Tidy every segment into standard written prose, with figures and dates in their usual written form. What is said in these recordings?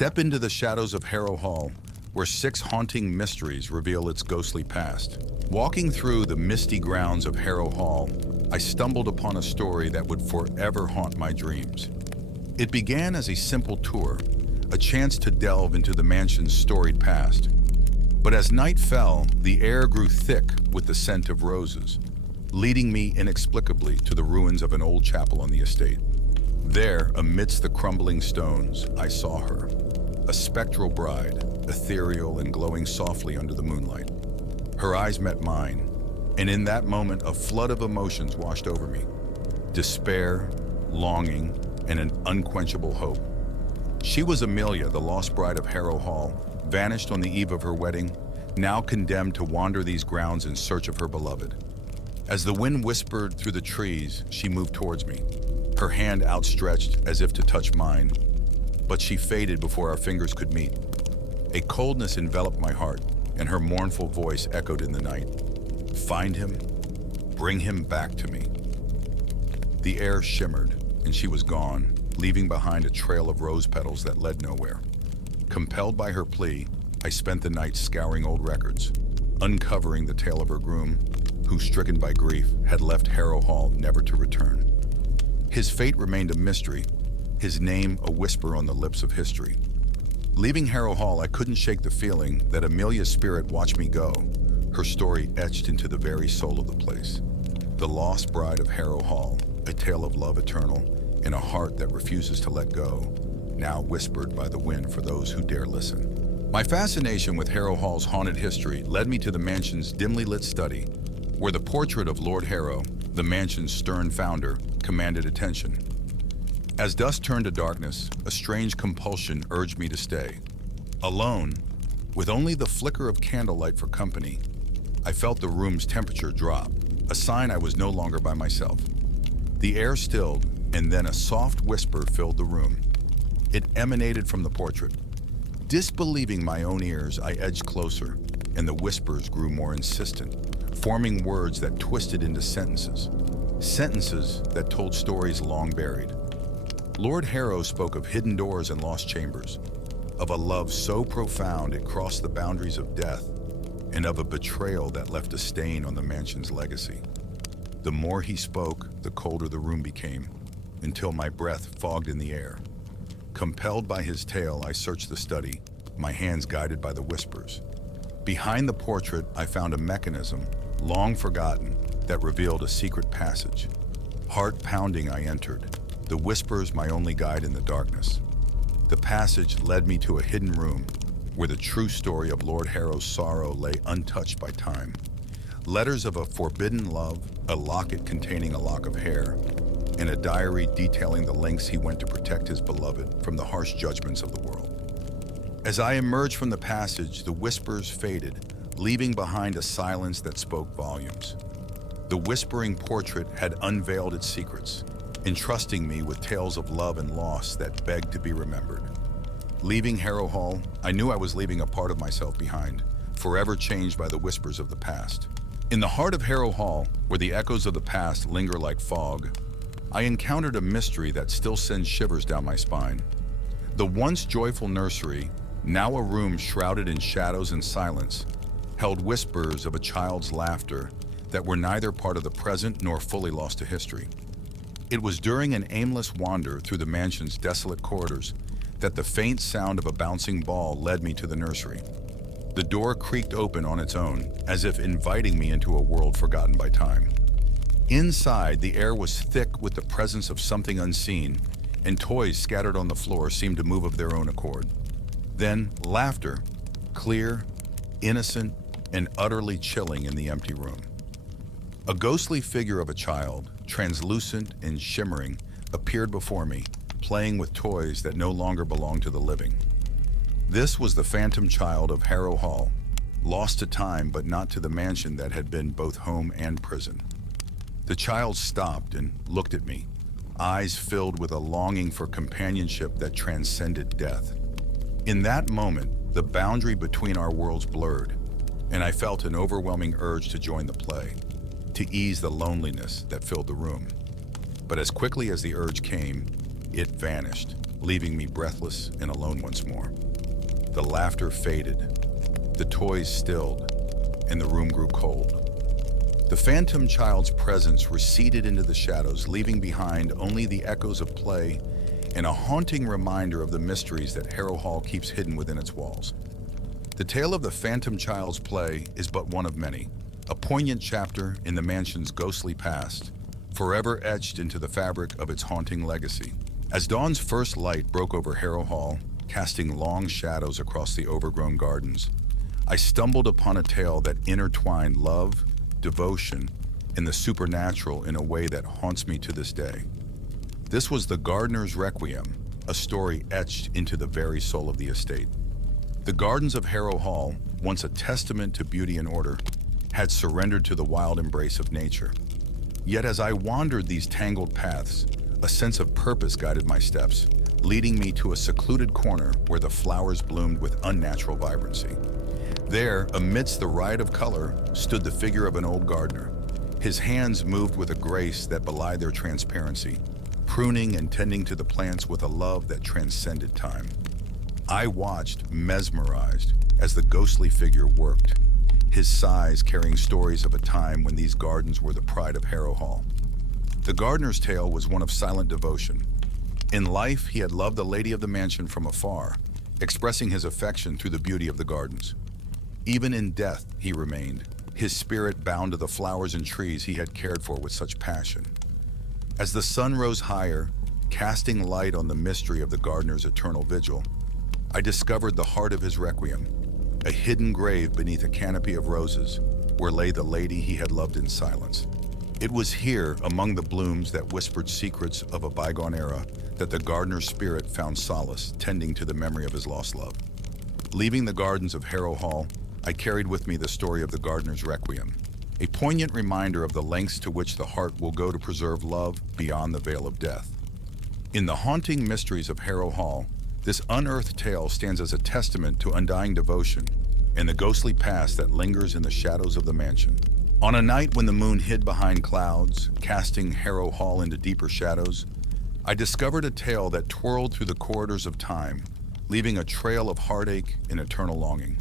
Step into the shadows of Harrow Hall, where 6 haunting mysteries reveal its ghostly past. Walking through the misty grounds of Harrow Hall, I stumbled upon a story that would forever haunt my dreams. It began as a simple tour, a chance to delve into the mansion's storied past. But as night fell, the air grew thick with the scent of roses, leading me inexplicably to the ruins of an old chapel on the estate. There, amidst the crumbling stones, I saw her, a spectral bride, ethereal and glowing softly under the moonlight. Her eyes met mine, and in that moment a flood of emotions washed over me. Despair, longing, and an unquenchable hope. She was Amelia, the lost bride of Harrow Hall, vanished on the eve of her wedding, now condemned to wander these grounds in search of her beloved. As the wind whispered through the trees, she moved towards me, her hand outstretched as if to touch mine, but she faded before our fingers could meet. A coldness enveloped my heart, and her mournful voice echoed in the night. Find him, bring him back to me. The air shimmered, and she was gone, leaving behind a trail of rose petals that led nowhere. Compelled by her plea, I spent the night scouring old records, uncovering the tale of her groom, who, stricken by grief, had left Harrow Hall never to return. His fate remained a mystery, his name a whisper on the lips of history. Leaving Harrow Hall, I couldn't shake the feeling that Amelia's spirit watched me go, her story etched into the very soul of the place. The lost bride of Harrow Hall, a tale of love eternal, and a heart that refuses to let go, now whispered by the wind for those who dare listen. My fascination with Harrow Hall's haunted history led me to the mansion's dimly lit study, where the portrait of Lord Harrow, the mansion's stern founder, commanded attention. As dusk turned to darkness, a strange compulsion urged me to stay. Alone, with only the flicker of candlelight for company, I felt the room's temperature drop, a sign I was no longer by myself. The air stilled, and then a soft whisper filled the room. It emanated from the portrait. Disbelieving my own ears, I edged closer, and the whispers grew more insistent, forming words that twisted into sentences. Sentences that told stories long buried. Lord Harrow spoke of hidden doors and lost chambers, of a love so profound it crossed the boundaries of death, and of a betrayal that left a stain on the mansion's legacy. The more he spoke, the colder the room became, until my breath fogged in the air. Compelled by his tale, I searched the study, my hands guided by the whispers. Behind the portrait, I found a mechanism, long forgotten, that revealed a secret passage. Heart pounding, I entered, the whispers my only guide in the darkness. The passage led me to a hidden room, where the true story of Lord Harrow's sorrow lay untouched by time. Letters of a forbidden love, a locket containing a lock of hair, and a diary detailing the lengths he went to protect his beloved from the harsh judgments of the world. As I emerged from the passage, the whispers faded, leaving behind a silence that spoke volumes. The whispering portrait had unveiled its secrets, entrusting me with tales of love and loss that begged to be remembered. Leaving Harrow Hall, I knew I was leaving a part of myself behind, forever changed by the whispers of the past. In the heart of Harrow Hall, where the echoes of the past linger like fog, I encountered a mystery that still sends shivers down my spine. The once joyful nursery, now a room shrouded in shadows and silence, held whispers of a child's laughter that were neither part of the present nor fully lost to history. It was during an aimless wander through the mansion's desolate corridors that the faint sound of a bouncing ball led me to the nursery. The door creaked open on its own, as if inviting me into a world forgotten by time. Inside, the air was thick with the presence of something unseen, and toys scattered on the floor seemed to move of their own accord. Then, laughter, clear, innocent, and utterly chilling in the empty room. A ghostly figure of a child, translucent and shimmering, appeared before me, playing with toys that no longer belonged to the living. This was the phantom child of Harrow Hall, lost to time but not to the mansion that had been both home and prison. The child stopped and looked at me, eyes filled with a longing for companionship that transcended death. In that moment, the boundary between our worlds blurred, and I felt an overwhelming urge to join the play, to ease the loneliness that filled the room. But as quickly as the urge came, it vanished, leaving me breathless and alone once more. The laughter faded, the toys stilled, and the room grew cold. The phantom child's presence receded into the shadows, leaving behind only the echoes of play and a haunting reminder of the mysteries that Harrow Hall keeps hidden within its walls. The tale of the phantom child's play is but one of many, a poignant chapter in the mansion's ghostly past, forever etched into the fabric of its haunting legacy. As dawn's first light broke over Harrow Hall, casting long shadows across the overgrown gardens, I stumbled upon a tale that intertwined love, devotion, and the supernatural in a way that haunts me to this day. This was the gardener's Requiem, a story etched into the very soul of the estate. The gardens of Harrow Hall, once a testament to beauty and order, had surrendered to the wild embrace of nature. Yet as I wandered these tangled paths, a sense of purpose guided my steps, leading me to a secluded corner where the flowers bloomed with unnatural vibrancy. There, amidst the riot of color, stood the figure of an old gardener. His hands moved with a grace that belied their transparency, pruning and tending to the plants with a love that transcended time. I watched, mesmerized, as the ghostly figure worked, his sighs carrying stories of a time when these gardens were the pride of Harrow Hall. The gardener's tale was one of silent devotion. In life, he had loved the lady of the mansion from afar, expressing his affection through the beauty of the gardens. Even in death, he remained, his spirit bound to the flowers and trees he had cared for with such passion. As the sun rose higher, casting light on the mystery of the gardener's eternal vigil, I discovered the heart of his requiem, a hidden grave beneath a canopy of roses, where lay the lady he had loved in silence. It was here, among the blooms that whispered secrets of a bygone era, that the gardener's spirit found solace, tending to the memory of his lost love. Leaving the gardens of Harrow Hall, I carried with me the story of the gardener's Requiem, a poignant reminder of the lengths to which the heart will go to preserve love beyond the veil of death. In the haunting mysteries of Harrow Hall, this unearthed tale stands as a testament to undying devotion and the ghostly past that lingers in the shadows of the mansion. On a night when the moon hid behind clouds, casting Harrow Hall into deeper shadows, I discovered a tale that twirled through the corridors of time, leaving a trail of heartache and eternal longing.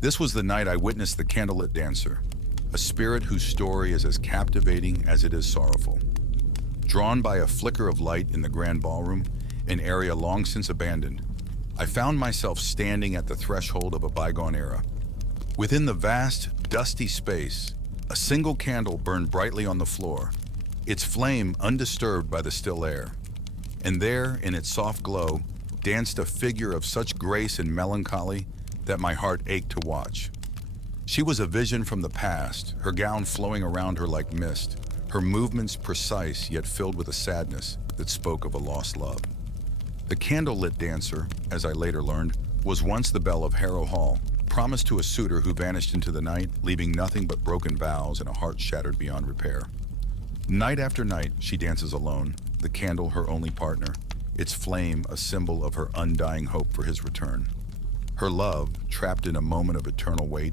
This was the night I witnessed the Candlelit Dancer, a spirit whose story is as captivating as it is sorrowful. Drawn by a flicker of light in the grand ballroom, an area long since abandoned, I found myself standing at the threshold of a bygone era. Within the vast, dusty space, a single candle burned brightly on the floor, its flame undisturbed by the still air. And there, in its soft glow, danced a figure of such grace and melancholy that my heart ached to watch. She was a vision from the past, her gown flowing around her like mist, her movements precise yet filled with a sadness that spoke of a lost love. The Candlelit Dancer, as I later learned, was once the belle of Harrow Hall, promised to a suitor who vanished into the night, leaving nothing but broken vows and a heart shattered beyond repair. Night after night, she dances alone, the candle her only partner, its flame a symbol of her undying hope for his return. Her love, trapped in a moment of eternal wait,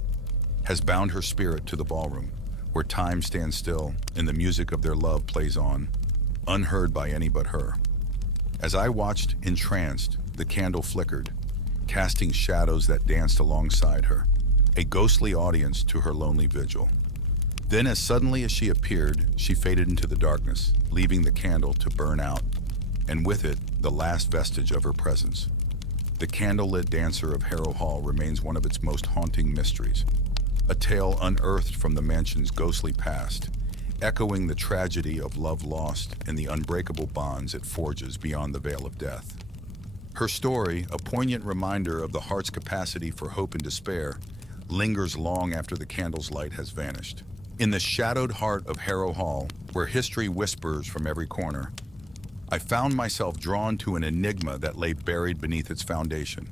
has bound her spirit to the ballroom, where time stands still and the music of their love plays on, unheard by any but her. As I watched, entranced, the candle flickered, casting shadows that danced alongside her, a ghostly audience to her lonely vigil. Then, as suddenly as she appeared, she faded into the darkness, leaving the candle to burn out, and with it, the last vestige of her presence. The Candlelit Dancer of Harrow Hall remains one of its most haunting mysteries, a tale unearthed from the mansion's ghostly past, echoing the tragedy of love lost and the unbreakable bonds it forges beyond the veil of death. Her story, a poignant reminder of the heart's capacity for hope and despair, lingers long after the candle's light has vanished. In the shadowed heart of Harrow Hall, where history whispers from every corner, I found myself drawn to an enigma that lay buried beneath its foundation.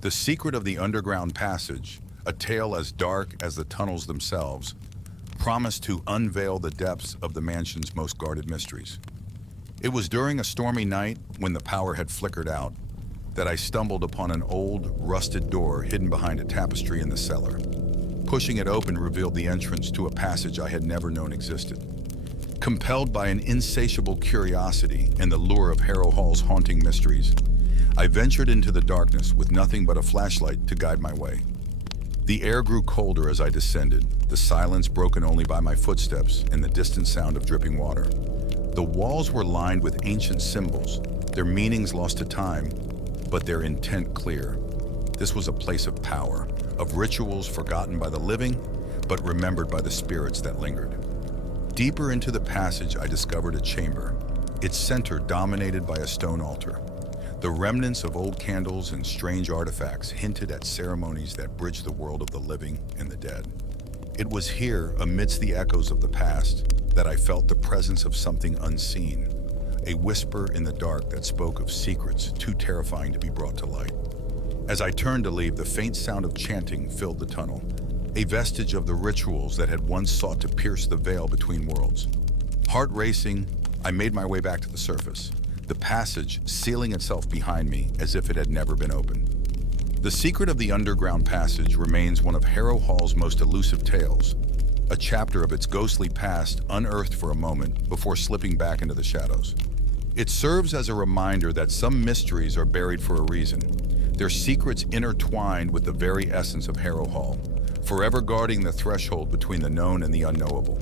The secret of the underground passage, a tale as dark as the tunnels themselves, promised to unveil the depths of the mansion's most guarded mysteries. It was during a stormy night, when the power had flickered out, that I stumbled upon an old, rusted door hidden behind a tapestry in the cellar. Pushing it open revealed the entrance to a passage I had never known existed. Compelled by an insatiable curiosity and the lure of Harrow Hall's haunting mysteries, I ventured into the darkness with nothing but a flashlight to guide my way. The air grew colder as I descended, the silence broken only by my footsteps and the distant sound of dripping water. The walls were lined with ancient symbols, their meanings lost to time, but their intent clear. This was a place of power, of rituals forgotten by the living, but remembered by the spirits that lingered. Deeper into the passage, I discovered a chamber, its center dominated by a stone altar. The remnants of old candles and strange artifacts hinted at ceremonies that bridged the world of the living and the dead. It was here, amidst the echoes of the past, that I felt the presence of something unseen, a whisper in the dark that spoke of secrets too terrifying to be brought to light. As I turned to leave, the faint sound of chanting filled the tunnel, a vestige of the rituals that had once sought to pierce the veil between worlds. Heart racing, I made my way back to the surface, the passage sealing itself behind me as if it had never been opened. The secret of the underground passage remains one of Harrow Hall's most elusive tales, a chapter of its ghostly past unearthed for a moment before slipping back into the shadows. It serves as a reminder that some mysteries are buried for a reason, their secrets intertwined with the very essence of Harrow Hall, forever guarding the threshold between the known and the unknowable.